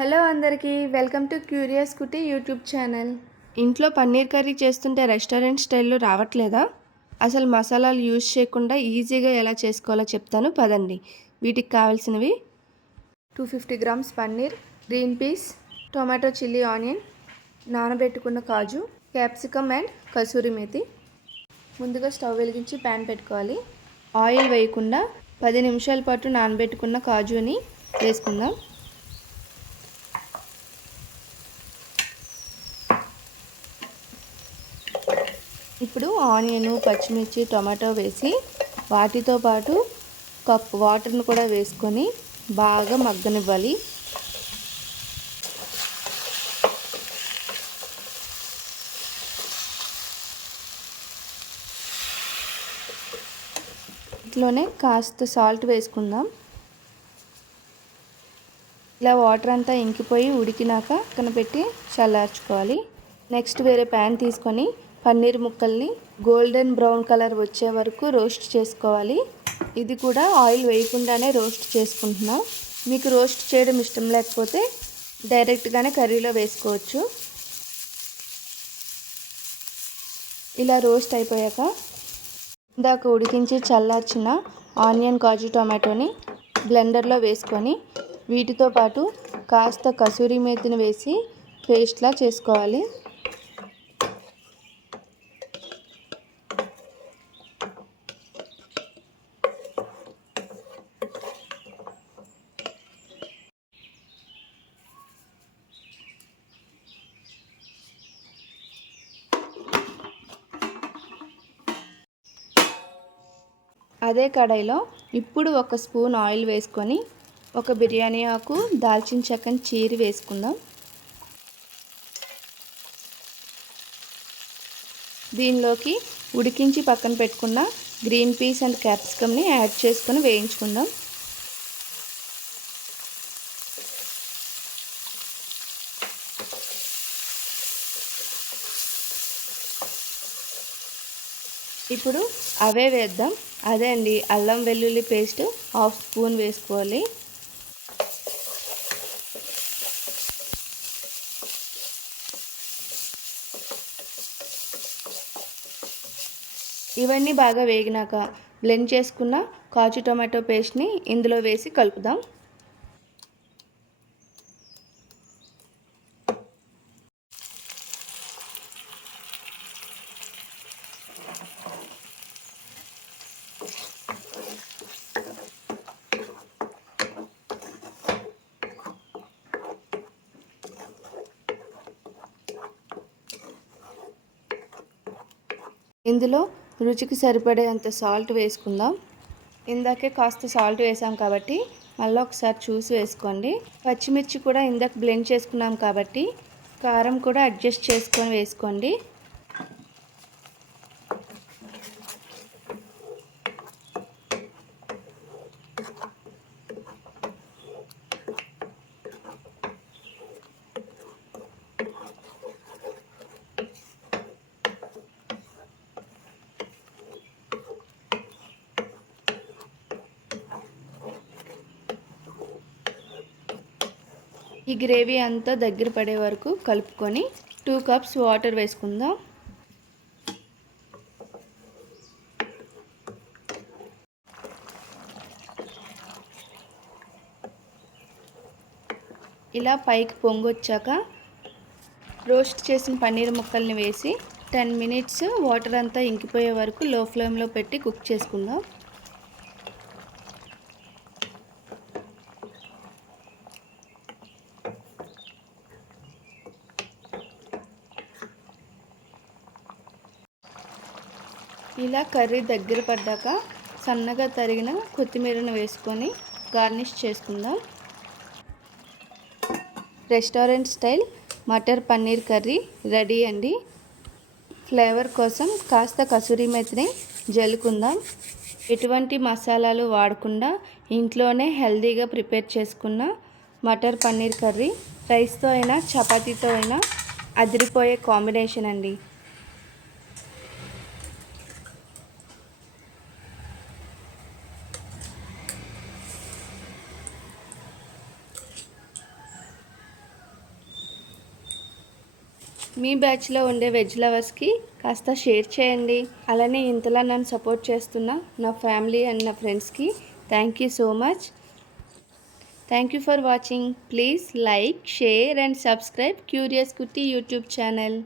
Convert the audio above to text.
Hello అందరికీ welcome to curious Kutty YouTube channel. ఇంట్లో paneer curry చేస్తుంటే రెస్టారెంట్ స్టైల్లో రావట్లేదా? అసలు మసాలాలు యూజ్ చేయకుండా ఈజీగా ఎలా చేసుకోవాలో చెప్తాను పదండి. వీటికి కావాల్సినవి 250 grams paneer, green peas, tomato, chilli, onion, నానబెట్టుకున్న కాజు, క్యాప్సికమ్ అండ్ కసూరి మేతి. ముందుగా స్టవ్ వెలిగించి ప్యాన్ పెట్టుకోవాలి. ఆయిల్ వేయకుండా 10 నిమిషాల పాటు నానబెట్టుకున్న కాజుని వేసుకుందాం. ఇప్పుడు ఆనియన్, పచ్చిమిర్చి, టొమాటో వేసి వాటితో పాటు కప్ వాటర్ని కూడా వేసుకొని బాగా మగ్గనివ్వాలి. ఇంట్లోనే కాస్త సాల్ట్ వేసుకుందాం. ఇలా వాటర్ అంతా ఇంకిపోయి ఉడికినాక పక్కన పెట్టి చల్లార్చుకోవాలి. నెక్స్ట్ వేరే ప్యాన్ తీసుకొని పన్నీర్ ముక్కల్ని గోల్డెన్ బ్రౌన్ కలర్ వచ్చే వరకు రోస్ట్ చేసుకోవాలి. ఇది కూడా ఆయిల్ వేయకుండానే రోస్ట్ చేసుకుంటున్నాం. మీకు రోస్ట్ చేయడం ఇష్టం లేకపోతే డైరెక్ట్గానే కర్రీలో వేసుకోవచ్చు. ఇలా రోస్ట్ అయిపోయాక ఇందాక ఉడికించి చల్లార్చిన ఆనియన్, కాజు, టొమాటోని బ్లెండర్లో వేసుకొని వీటితో పాటు కాస్త కసూరి మేతిని వేసి పేస్ట్లా చేసుకోవాలి. అదే కడాయిలో ఇప్పుడు 1 స్పూన్ ఆయిల్ వేసుకొని ఒక బిర్యానీ ఆకు, దాల్చిన చెక్కని చీరి వేసుకుందాం. దీనిలోకి ఉడికించి పక్కన పెట్టుకున్న గ్రీన్ పీస్ అండ్ క్యాప్సికమ్ని యాడ్ చేసుకొని వేయించుకుందాం. ఇప్పుడు అవే వేద్దాం. అదే అండి, అల్లం వెల్లుల్లి పేస్ట్ 1/2 స్పూన్ వేసుకోవాలి. ఇవన్నీ బాగా వేగినాక బ్లెండ్ చేసుకున్న కాజు టొమాటో పేస్ట్ని ఇందులో వేసి కలుపుదాం. ఇందులో రుచికి సరిపడేంత సాల్ట్ వేసుకుందాం. ఇందాకే కాస్త సాల్ట్ వేసాం కాబట్టి మళ్ళీ ఒకసారి చూసి వేసుకోండి. పచ్చిమిర్చి కూడా ఇందాక బ్లెండ్ చేసుకున్నాం కాబట్టి కారం కూడా అడ్జస్ట్ చేసుకొని వేసుకోండి. ఈ గ్రేవీ అంతా దగ్గర పడే వరకు కలుపుకొని 2 కప్స్ వాటర్ వేసుకుందాం. ఇలా పైకి పొంగొచ్చాక రోస్ట్ చేసిన పన్నీర్ ముక్కల్ని వేసి 10 మినిట్స్ వాటర్ అంతా ఇంకిపోయే వరకు లో ఫ్లేమ్లో పెట్టి కుక్ చేసుకుందాం. ఇలా కర్రీ దగ్గర పడ్డాక సన్నగా తరిగిన కొత్తిమీరను వేసుకొని గార్నిష్ చేసుకుందాం. Restaurant style matar paneer curry ready అండి. ఫ్లేవర్ కోసం కాస్త కసూరి మేతిని జల్లుకుందాం. ఎటువంటి మసాలాలు వాడకుండా ఇంట్లోనే హెల్తీగా ప్రిపేర్ చేసుకున్న మటర్ పన్నీర్ కర్రీ రైస్తో అయినా చపాతీతో అయినా అదిరిపోయే కాంబినేషన్ అండి. మీ బ్యాచ్లో ఉండే వెజ్ లవర్స్కి కాస్త షేర్ చేయండి. అలానే ఇంతలా నన్ను సపోర్ట్ చేస్తున్న నా ఫ్యామిలీ అండ్ నా ఫ్రెండ్స్కి thank you so much. Thank you for watching. Please like, share and subscribe curious కుట్టి యూట్యూబ్ ఛానల్.